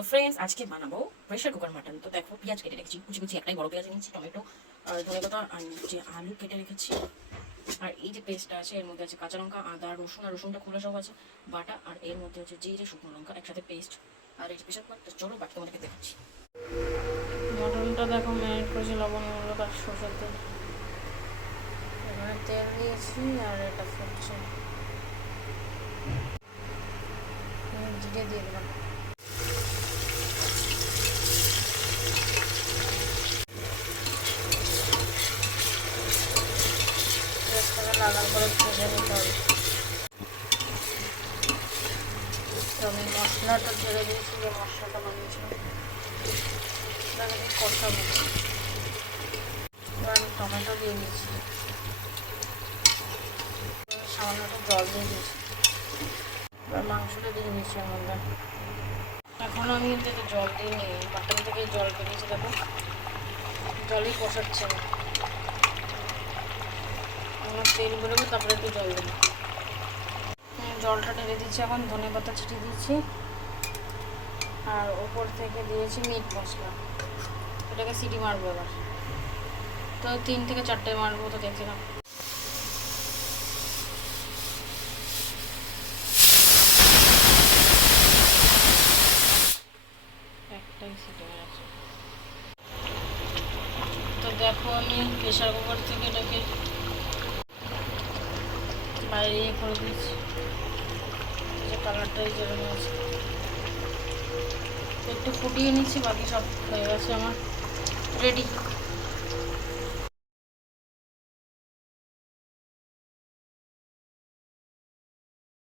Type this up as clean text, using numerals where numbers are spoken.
তো ফ্রেন্ডস আজকে বানাবো প্রেশার কুকার মাটন। তো দেখো পেঁয়াজ কেটে রেখেছি কুচি কুচি, একটাই বড় পেঁয়াজ নিয়েছি, টমেটো আর ধনেপাতা আর যে আলু কেটে রেখেছি। আর এই যে পেস্টটা আছে এর মধ্যে আছে কাঁচা লঙ্কা, আদা, রসুন, আর রসুনটা খোলা সব আছে বাটা, আর এর মধ্যে হচ্ছে জিরে, শুকনো লঙ্কা একসাথে পেস্ট। আর এই যে প্রেশার কুকার, তো চলো বাকি তোমাদেরকে দেখাচ্ছি। মটনটা দেখো ম্যারিনেট করেছি লবণ, হলুদ আর সরষের তেল। এখানে তেল দিয়েছি আর এটা ফুটছে, জিরে দিয়ে দিলাম। পেঁয়াজটাকে লাল করে ভেজে নিতে হবে। তো আমি মশলাটা ছেড়ে দিয়েছি, যে মশলাটা বানিয়েছিলাম সেটাকে আমি কষাবো। এবার আমি টমেটো দিয়ে দিয়েছি, সামান্য একটু জল দিয়ে দিয়েছি। এবার মাংসটা দিয়ে দিয়েছি এর মধ্যে। এখন আমি থেকে জল দিয়ে নিই, বাটান থেকে জল বেরিয়েছে দেখো, জলই কষাচ্ছে না। আমার তেল বেরোবে তারপরে একটু জল দেবো। জলটা ঢেলে দিচ্ছি, এখন ধনেপাতা ছিটিয়ে দিচ্ছি আর ওপর থেকে দিয়েছি মিট মশলা। এটাকে সিটি মারবো এবার, তো 3 থেকে 4টে মারবো, তো দেখছিলাম। একটাই সিটি মারছে। তো দেখো আমি প্রেশার কুকার থেকে এটাকে বাইরে করে দিয়েছি, যে কালারটাই যেরকম আছে। একটু ফুটিয়ে নিচ্ছি, বাকি সব হয়ে গেছে আমার রেডি।